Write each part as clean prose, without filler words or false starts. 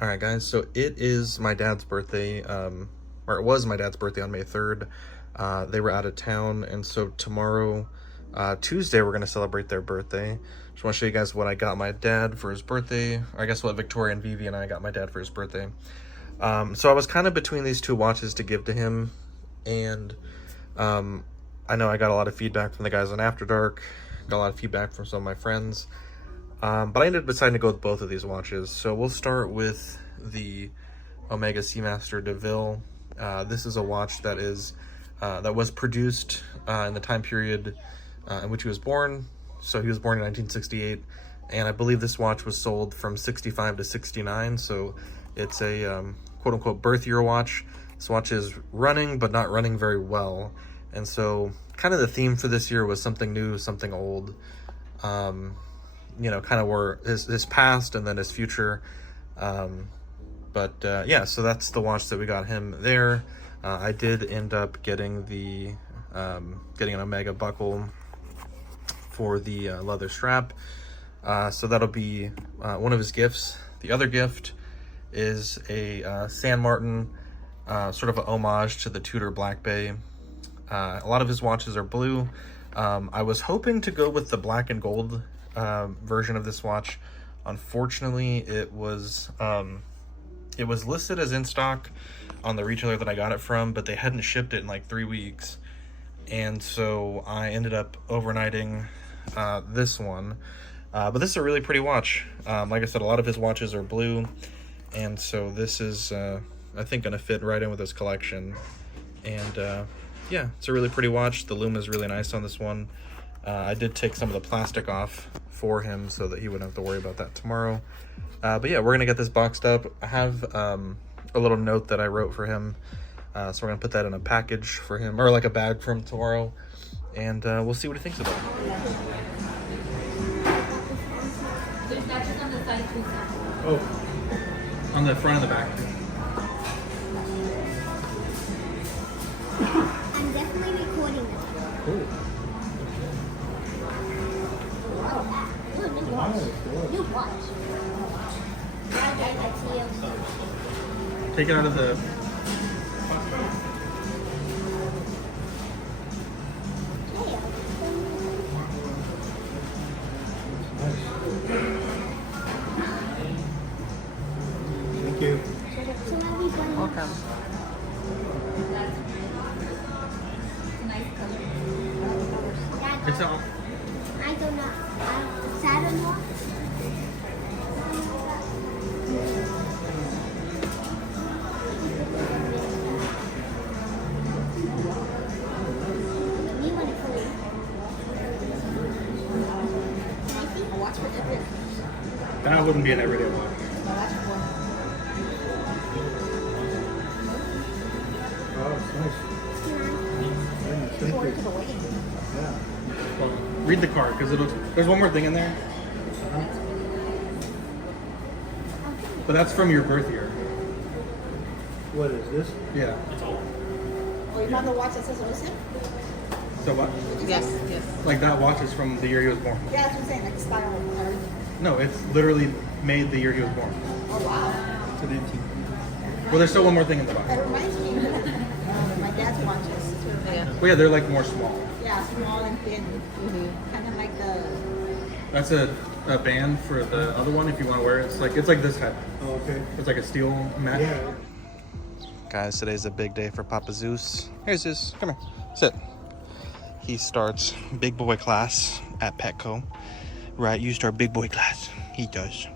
All right, guys, so it is my dad's birthday, or it was my dad's birthday on May 3rd. They were out of town, and so tomorrow, Tuesday, we're going to celebrate their birthday. Just want to show you guys what I got my dad for his birthday, or I guess what Victoria and Vivi and I got my dad for his birthday. So I was kind of between these two watches to give to him, and I know I got a lot of feedback from the guys on After Dark, got a lot of feedback from some of my friends. But I ended up deciding to go with both of these watches. So we'll start with the Omega Seamaster DeVille. This is a watch that was produced in the time period in which he was born. So he was born in 1968, and I believe this watch was sold from 65 to 69. So it's a quote-unquote birth year watch. This watch is running, but not running very well. And so kind of the theme for this year was something new, something old. You know, kind of were his past and then his future. Yeah, so that's the watch that we got him there. I did end up getting getting an Omega buckle for the leather strap. So that'll be one of his gifts. The other gift is a San Martin, sort of an homage to the Tudor Black Bay. A lot of his watches are blue. I was hoping to go with the black and gold version of this watch. Unfortunately, it was listed as in stock on the retailer that I got it from, but they hadn't shipped it in like 3 weeks, and so I ended up overnighting this one. But this is a really pretty watch. Like I said, a lot of his watches are blue, and so this is I think gonna fit right in with his collection. And yeah, it's a really pretty watch. The lume is really nice on this one. I did take some of the plastic off for him so that he wouldn't have to worry about that tomorrow. But yeah, we're gonna get this boxed up. I have a little note that I wrote for him, so we're gonna put that in a package for him, or like a bag for him tomorrow, and we'll see what he thinks about it. There's matches on the side too. Oh, on the front and the back. I'm definitely recording this. Cool. New watch. Take it out of the... Thank you. Welcome. Nice color. It's all... I don't know. Saturn watch? That wouldn't be an everyday watch. Oh, it's nice. Yeah, thank you. Yeah. Well, read the card, because there's one more thing in there. But that's from your birth year. What is this? Yeah. Oh, you found the watch that says Wilson? So what? Yes. Like that watch is from the year he was born. Yeah, that's what I'm saying, like the style and everything. No, it's literally made the year he was born. Oh, wow. It's an empty. Well, there's still one more thing in the box. That reminds me of my dad's watches. Yeah. Well, yeah, they're like more small. Yeah, small and thin. Kind of like the... That's a band for the other one if you want to wear it. It's like this type. Oh, okay. It's like a steel mesh. Yeah. Guys, today's a big day for Papa Zeus. Here's Zeus. Come here. Sit. He starts big boy class at Petco. Right, you start big boy class. He does.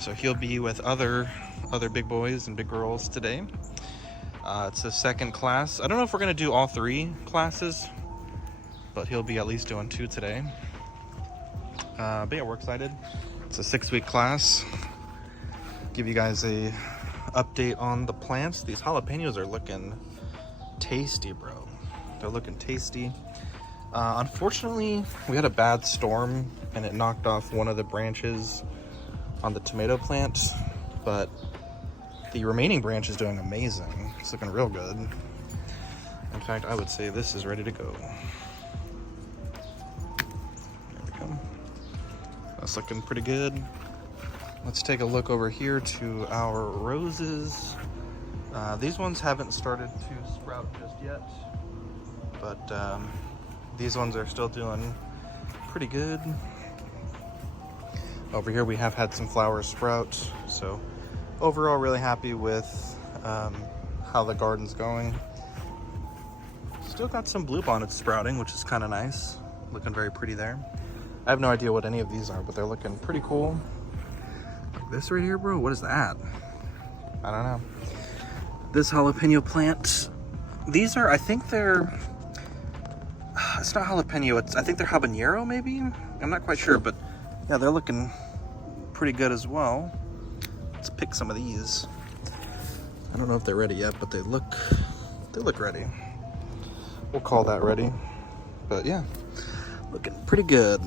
So he'll be with other big boys and big girls today. It's his second class. I don't know if we're gonna do all 3 classes, but he'll be at least doing 2 today. But yeah, we're excited. It's a 6-week class. Give you guys a update on the plants. These jalapenos are looking tasty, bro. They're looking tasty. Unfortunately, we had a bad storm and it knocked off one of the branches on the tomato plant, but the remaining branch is doing amazing. It's looking real good. In fact, I would say this is ready to go. There we go. That's looking pretty good. let's take a look over here to our roses. These ones haven't started to sprout just yet, but these ones are still doing pretty good. Over here we have had some flowers sprout, so overall really happy with how the garden's going. Still got some bluebonnets sprouting, which is kind of nice. Looking very pretty there. I have no idea what any of these are, but they're looking pretty cool. Like this right here, bro, what is that? I don't know. This jalapeno plant, these are, I think they're, it's not jalapeno, I think they're habanero maybe? I'm not quite sure, but yeah, they're looking pretty good as well. Let's pick some of these. I don't know if they're ready yet, but they look ready. We'll call that ready. But yeah, looking pretty good.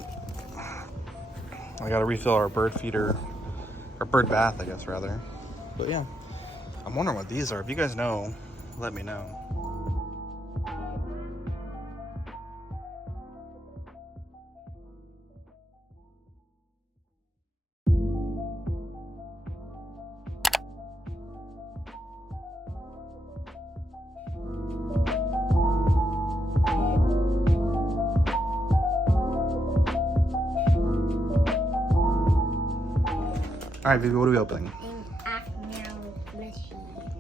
I gotta refill our bird feeder, or bird bath, I guess, rather. But yeah, I'm wondering what these are. If you guys know, let me know. All right, baby, what are we opening?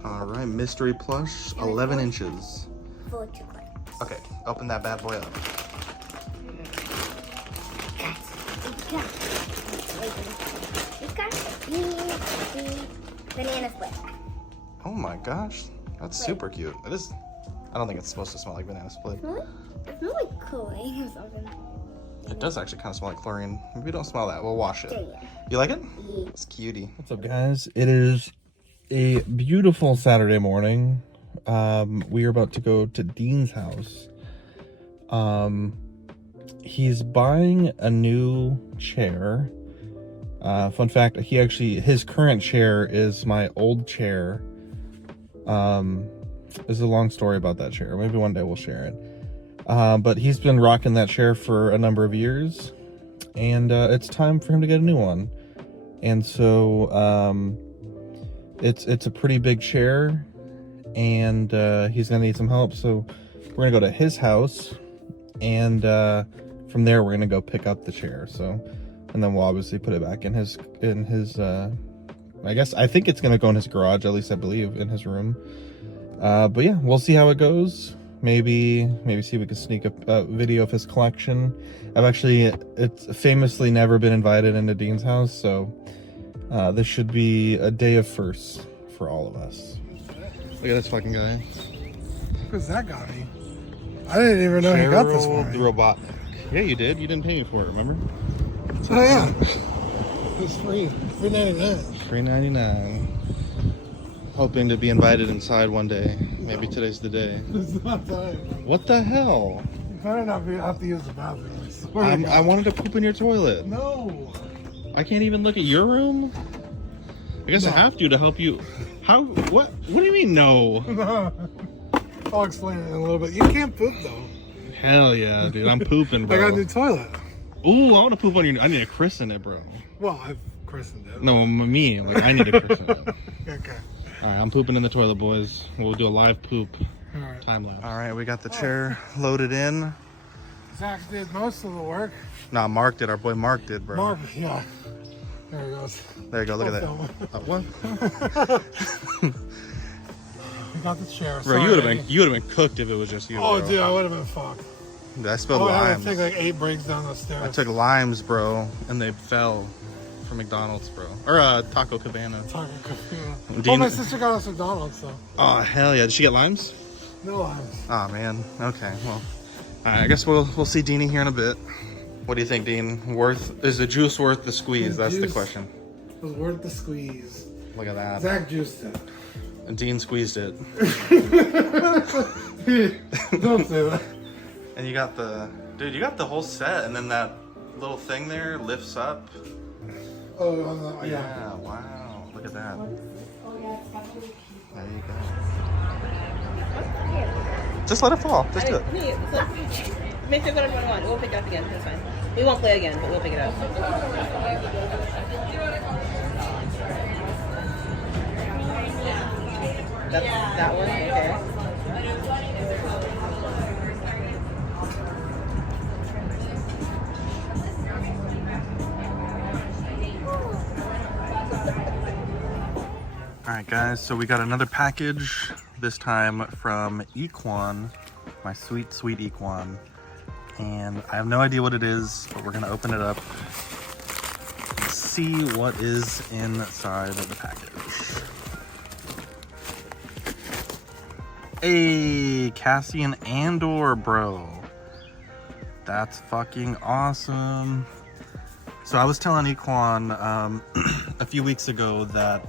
All right, mystery plush, 11 inches. 4 chocolates. Okay, open that bad boy up. It's got the banana split. Oh my gosh, that's super cute. It is. I don't think it's supposed to smell like banana split. It smells like chlorine or something. It does actually kind of smell like chlorine. Maybe don't smell that. We'll wash it. Yeah. You like it? Yeah. It's cutie. What's up, guys? It is a beautiful Saturday morning. We are about to go to Dean's house. He's buying a new chair. Fun fact, his current chair is my old chair. There's a long story about that chair. Maybe one day we'll share it. But he's been rocking that chair for a number of years, and it's time for him to get a new one. And so it's a pretty big chair, and he's gonna need some help. So we're gonna go to his house, and from there we're gonna go pick up the chair. So, and then we'll obviously put it back in his I think it's gonna go in his garage, at least I believe, in his room. But yeah, we'll see how it goes. Maybe see if we can sneak a video of his collection. It's famously never been invited into Dean's house, so this should be a day of firsts for all of us. Look at this fucking guy. Because that got me. I didn't even know he got this one. The robot. Yeah, you did. You didn't pay me for it, remember? Oh yeah. It's free. $3.99. $3.99. Hoping to be invited inside one day. Maybe today's the day. It's not time. What the hell? You better not have to use the bathroom. I wanted to poop in your toilet. No. I can't even look at your room? I guess I have to help you. How? What? What do you mean no? I'll explain it in a little bit. You can't poop though. Hell yeah, dude. I'm pooping, bro. I got a new toilet. Ooh, I want to poop on your... I need to christen it, bro. Well, I've christened it. No, me. Like, I need to christen it. Okay. Alright, I'm pooping in the toilet, boys. We'll do a live poop time lapse. Alright, we got the chair loaded in. Zach did most of the work. Nah, Mark did. Our boy Mark did, bro. Mark, yeah. There he goes. There you go. Look at that. What? We got the chair. Bro, you would have been cooked if it was just you. Oh, bro. dude, I would have been fucked. Dude, I spilled I had limes. to take like 8 breaks down the stairs. I took limes, bro, and they fell from McDonald's, bro, or Taco Cabana. Oh, my sister got us McDonald's, so. Oh hell yeah! Did she get limes? No limes. Oh man. Okay. Well, I guess we'll see Deanie here in a bit. What do you think, Dean? Is the juice worth the squeeze? That's the question. It was worth the squeeze. Look at that. Zach juiced it. And Dean squeezed it. Don't say that. And you got you got the whole set, and then that little thing there lifts up. Oh, yeah. Yeah, wow. Look at that. There you go. Just let it fall. Just do it. Make sure it's one. We'll pick it up again. That's fine. We won't play again, but we'll pick it up. That's that one? Okay. All right, guys, so we got another package, this time from Ekwon, my sweet, sweet Ekwon. And I have no idea what it is, but we're gonna open it up and see what is inside of the package. Hey, Cassian Andor, bro. That's fucking awesome. So I was telling Ekwon a few weeks ago that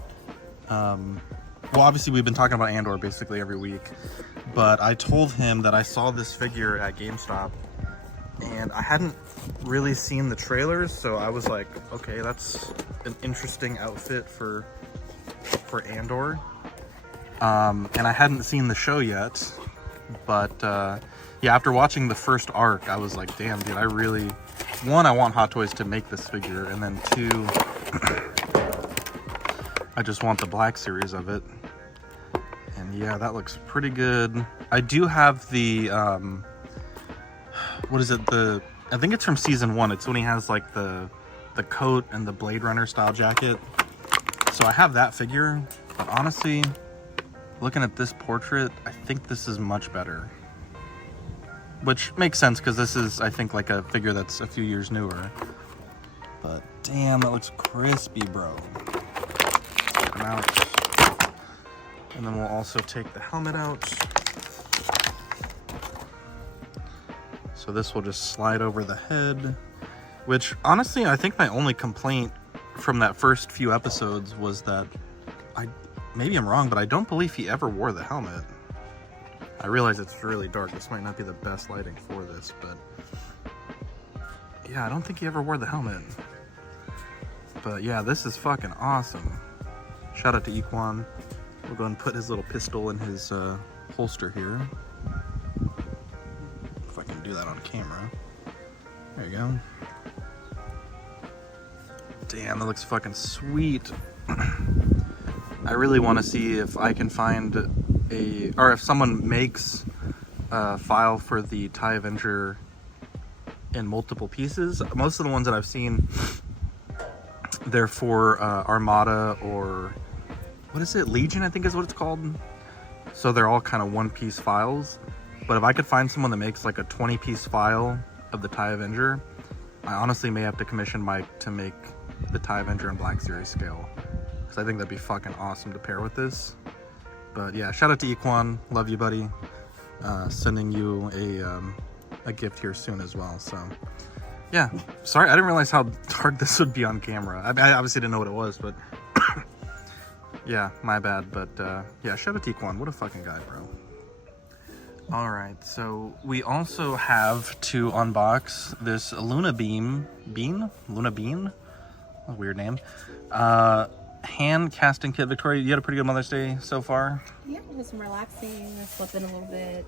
well, obviously we've been talking about Andor basically every week, but I told him that I saw this figure at GameStop and I hadn't really seen the trailers, so I was like, okay, that's an interesting outfit for Andor. And I hadn't seen the show yet, but yeah, after watching the first arc, I was like, damn, dude, I really, one, I want Hot Toys to make this figure, and then two, I just want the black series of it. And yeah, that looks pretty good. I do have the, what is it? I think it's from season 1. It's when he has like the coat and the Blade Runner style jacket. So I have that figure, but honestly, looking at this portrait, I think this is much better. Which makes sense because this is, I think, like a figure that's a few years newer. But damn, that looks crispy, bro. Out. And then we'll also take the helmet out. So this will just slide over the head, which honestly, I think my only complaint from that first few episodes was that maybe I'm wrong, but I don't believe he ever wore the helmet. I realize it's really dark. This might not be the best lighting for this, but yeah, I don't think he ever wore the helmet. But yeah, this is fucking awesome. Shout out to Ekwon. We'll go and put his little pistol in his holster here. If I can do that on camera. There you go. Damn, that looks fucking sweet. I really want to see if I can find or if someone makes a file for the TIE Avenger in multiple pieces. Most of the ones that I've seen, they're for Armada or what is it? Legion, I think is what it's called. So they're all kind of one-piece files. But if I could find someone that makes like a 20-piece file of the TIE Avenger, I honestly may have to commission Mike to make the TIE Avenger in Black Series scale. Because I think that'd be fucking awesome to pair with this. But yeah, shout out to Ekwon. Love you, buddy. Sending you a gift here soon as well. So yeah, sorry, I didn't realize how dark this would be on camera. I obviously didn't know what it was, but yeah, my bad. But yeah, shout out to Ekwon. What a fucking guy, bro. All right, so we also have to unbox this Luna Bean, a weird name, hand casting kit. Victoria, you had a pretty good Mother's Day so far? Yeah, it was some relaxing. I slept in a little bit.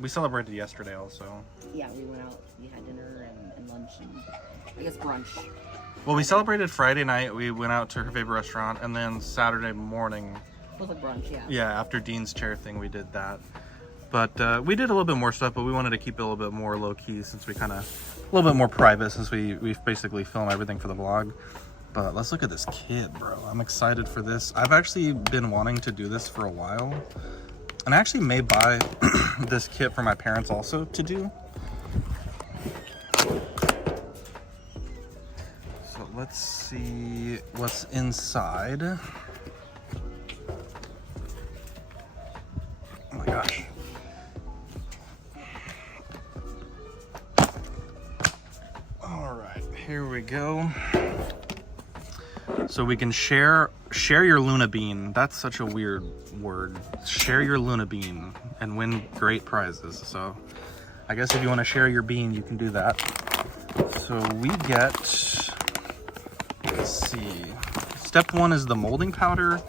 We celebrated yesterday also. Yeah, we went out. We had dinner and lunch and I guess brunch. Well, we celebrated Friday night. We went out to her favorite restaurant, and then Saturday morning. It was a brunch, yeah. Yeah, after Dean's chair thing, we did that. But we did a little bit more stuff, but we wanted to keep it a little bit more low-key since we kind of, a little bit more private since we basically film everything for the vlog. But let's look at this kit, bro. I'm excited for this. I've actually been wanting to do this for a while. And I actually may buy this kit for my parents also to do. So let's see what's inside. Oh my gosh. All right, here we go. So we can share your Luna Bean. That's such a weird word. Share your Luna Bean and win great prizes. So I guess if you want to share your bean, you can do that. So we get, let's see. Step 1 is the molding powder.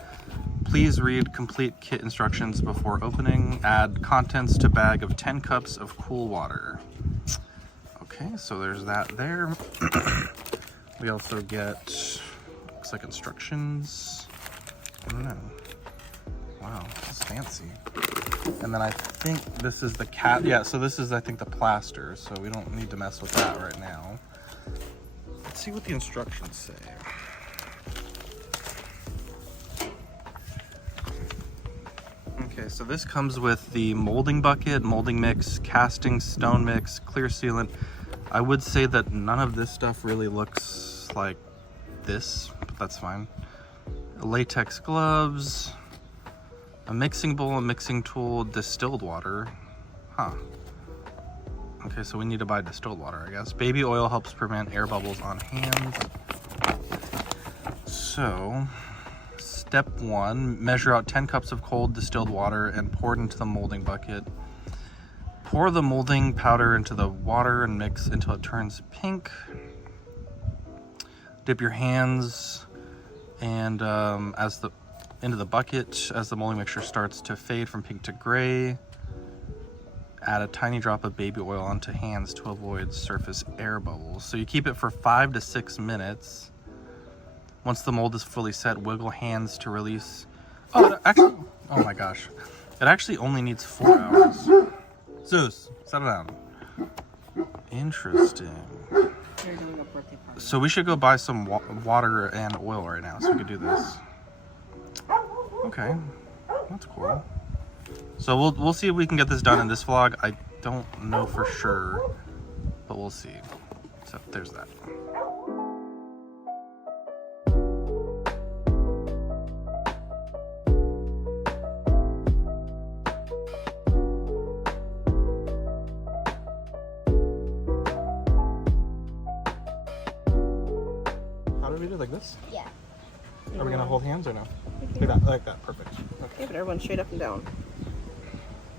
Please read complete kit instructions before opening. Add contents to bag of 10 cups of cool water. Okay, so there's that there. We also get, looks like instructions. I don't know. Wow, this is fancy. And then I think this is the cat. Yeah, so this is, I think, the plaster. So we don't need to mess with that right now. Let's see what the instructions say. Okay, so this comes with the molding bucket, molding mix, casting stone mix, clear sealant. I would say that none of this stuff really looks like this, but that's fine. Latex gloves, a mixing bowl, a mixing tool, distilled water. Huh. Okay, so we need to buy distilled water, I guess. Baby oil helps prevent air bubbles on hands. So, step 1, measure out 10 cups of cold distilled water and pour it into the molding bucket. Pour the molding powder into the water and mix until it turns pink. Dip your hands and into the bucket as the molding mixture starts to fade from pink to gray. Add a tiny drop of baby oil onto hands to avoid surface air bubbles. So you keep it for 5 to 6 minutes. Once the mold is fully set, wiggle hands to release. Oh, actually, oh my gosh. It actually only needs 4 hours. Zeus, settle down. Interesting. You're doing a birthday party. So we should go buy some water and oil right now so we could do this. Okay, that's cool. So we'll see if we can get this done in this vlog. I don't know for sure, but we'll see. So there's that. How do we do, like this? Yeah. Are we gonna hold hands or no? Like that, perfect. Okay. Okay, but everyone straight up and down.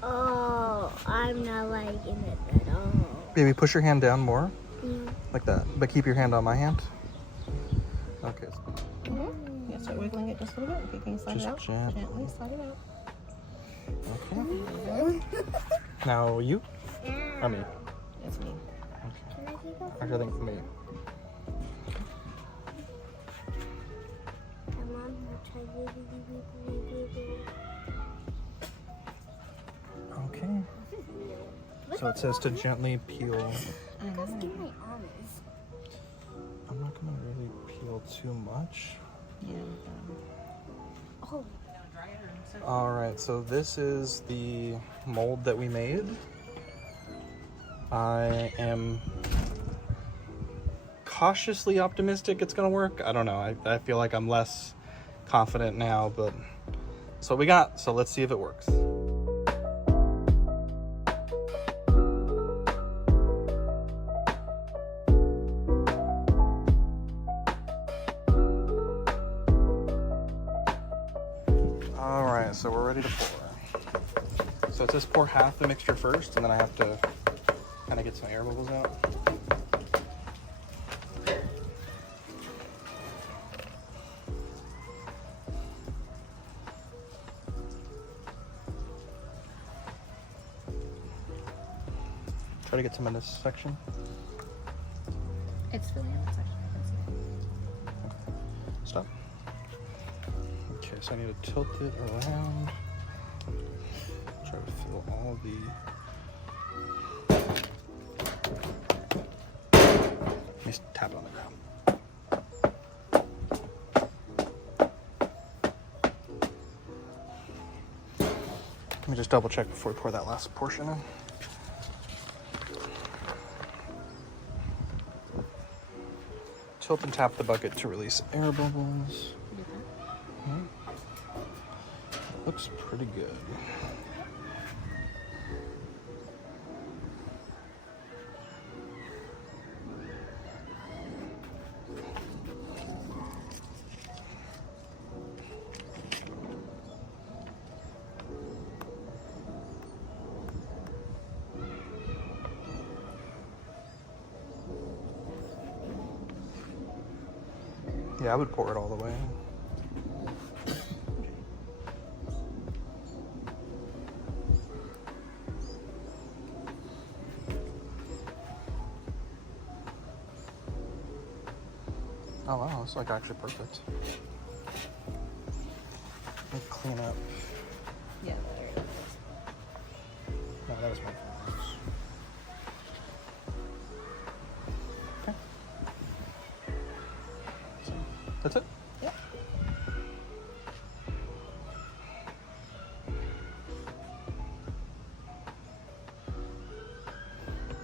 Oh, I'm not liking it at all. Baby, push your hand down more. Mm. Like that. But keep your hand on my hand. Okay. Yeah, start wiggling it just a little bit. Okay, can you slide Just it out? gently. slide it out. Okay. Now you? Or me? It's me. Okay. Can I take off? Actually, I think me. Come on, I'll try wiggly. Okay. So it says to gently peel. Let's do my arms. I'm not gonna really peel too much. Yeah. Oh, All right, so this is the mold that we made. I am cautiously optimistic it's gonna work. I don't know. I feel like I'm less confident now, but that's what we got. So let's see if it works. All right, so we're ready to pour. So it says pour half the mixture first, and then I have to kind of get some air bubbles out. Try to get some in this section. It's really in that section. Stop. Okay, so I need to tilt it around. Try to fill all the... Let me tap it on the ground. Let me just double check before we pour that last portion in. Tilt and tap the bucket to release air bubbles. Looks pretty good. Yeah, I would pour it all the way. Oh wow, it's like actually perfect. Let me clean up that was my fault. Okay. So, that's it? Yep.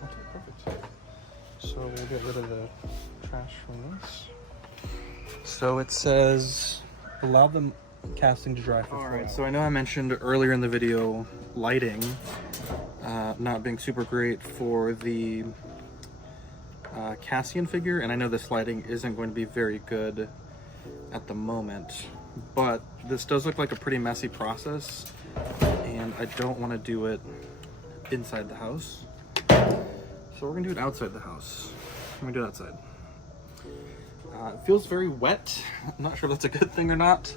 Okay, perfect. So we'll get rid of the trash from this. So it says, allow the casting to dry for 4 hours. Alright, so I know I mentioned earlier in the video lighting not being super great for the Cassian figure, and I know this lighting isn't going to be very good at the moment, but this does look like a pretty messy process, and I don't want to do it inside the house. So we're gonna do it outside the house. I'm gonna do it outside. It feels very wet. I'm not sure if that's a good thing or not.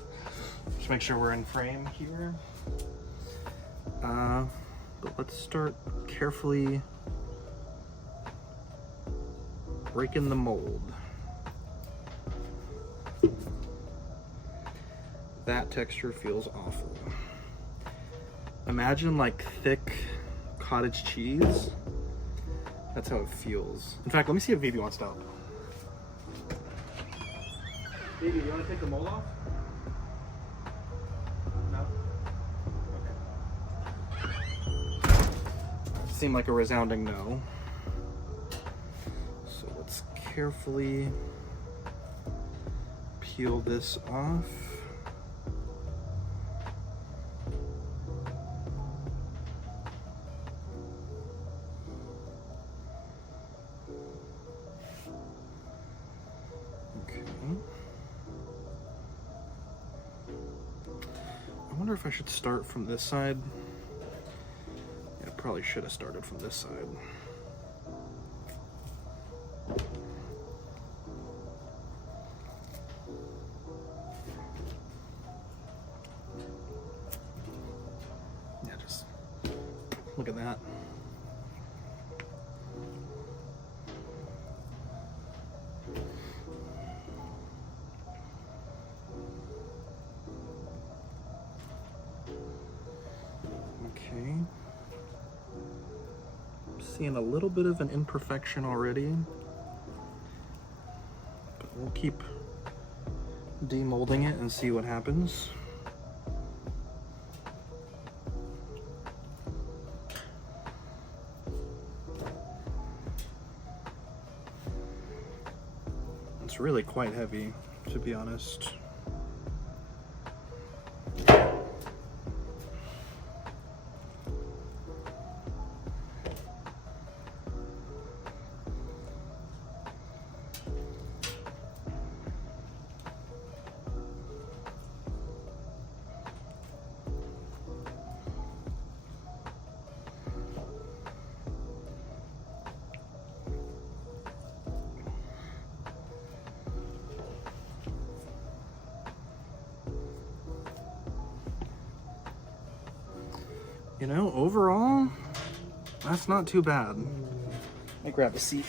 Just make sure we're in frame here. But let's start carefully breaking the mold. That texture feels awful. Imagine like thick cottage cheese. That's how it feels. In fact, let me see if Vivi wants to help. Vivi, you want to take the mold off? No? Okay. Seemed like a resounding no. So let's carefully peel this off. I wonder if I should start from this side. Yeah, I probably should have started from this side. Yeah, just look at that. Okay. Seeing a little bit of an imperfection already, but we'll keep demolding it and see what happens. It's really quite heavy, to be honest. You know, overall, that's not too bad. Let me grab a seat.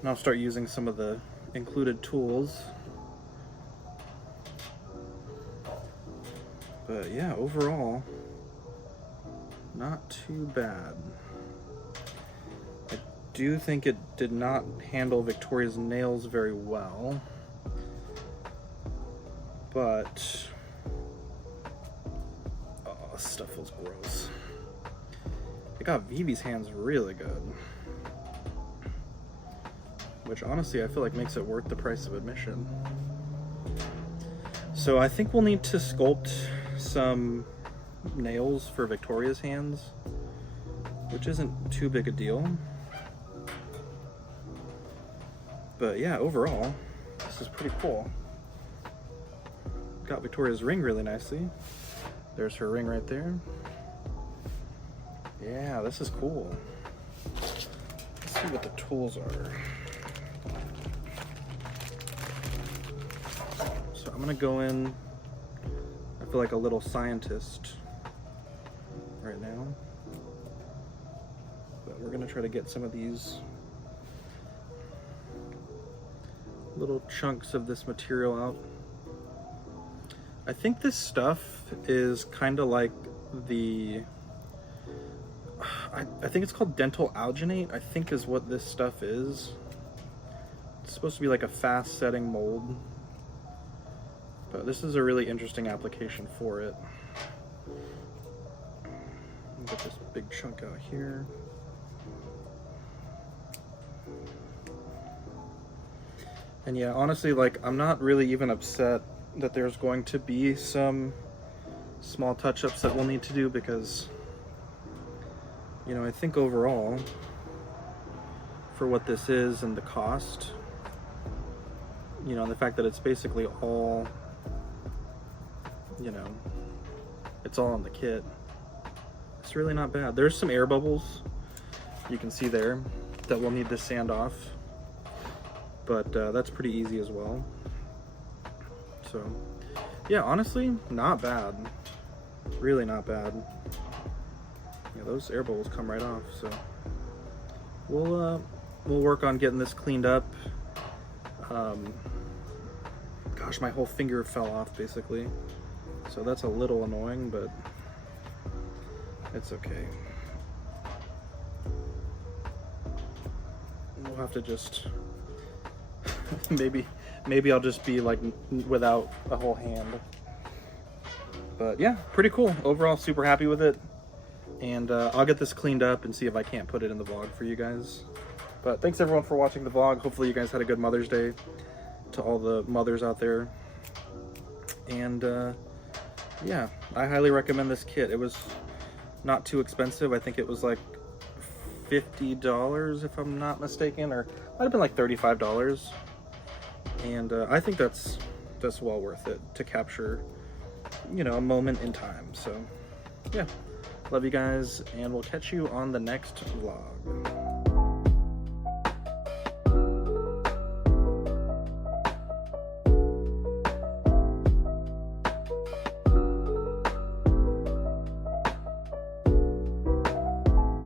And I'll start using some of the included tools. But yeah, overall, not too bad. I do think it did not handle Victoria's nails very well. But this stuff feels gross. It got Vivi's hands really good, which honestly I feel like makes it worth the price of admission. So I think we'll need to sculpt some nails for Victoria's hands, which isn't too big a deal. But yeah, overall, this is pretty cool. Got Victoria's ring really nicely. There's her ring right there. Yeah, this is cool. Let's see what the tools are. So I'm gonna go in, I feel like a little scientist right now. But we're gonna try to get some of these little chunks of this material out. I think this stuff is kind of like the I think it's called dental alginate, I think is what this stuff is. It's supposed to be like a fast setting mold. But this is a really interesting application for it. Get this big chunk out here. And yeah, honestly, like, I'm not really even upset that there's going to be some small touch-ups that we'll need to do, because, you know, I think overall, for what this is and the cost, you know, and the fact that it's basically all, you know, it's all in the kit, it's really not bad. There's some air bubbles you can see there that we'll need to sand off, but that's pretty easy as well. So yeah, honestly, not bad. Really not bad. Yeah, those air bubbles come right off. So we'll work on getting this cleaned up. Gosh, my whole finger fell off basically, so that's a little annoying, but it's okay. We'll have to just maybe I'll just be like without a whole hand. But yeah, pretty cool. Overall, super happy with it. And I'll get this cleaned up and see if I can't put it in the vlog for you guys. But thanks everyone for watching the vlog. Hopefully you guys had a good Mother's Day, to all the mothers out there. And yeah, I highly recommend this kit. It was not too expensive. I think it was like $50 if I'm not mistaken, or might have been like $35. And I think that's well worth it to capture, you know, a moment in time. So yeah, love you guys, and we'll catch you on the next vlog.